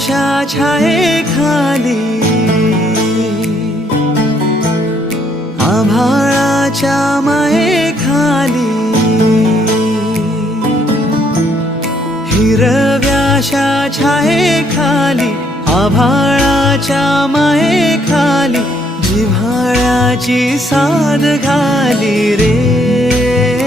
हिरव्याशा छायेखाली आभाळाच्या मायेखाली हिरव्याशा छायेखाली आभाळाच्या मायेखाली जिव्हाळ्याची साद घाली रे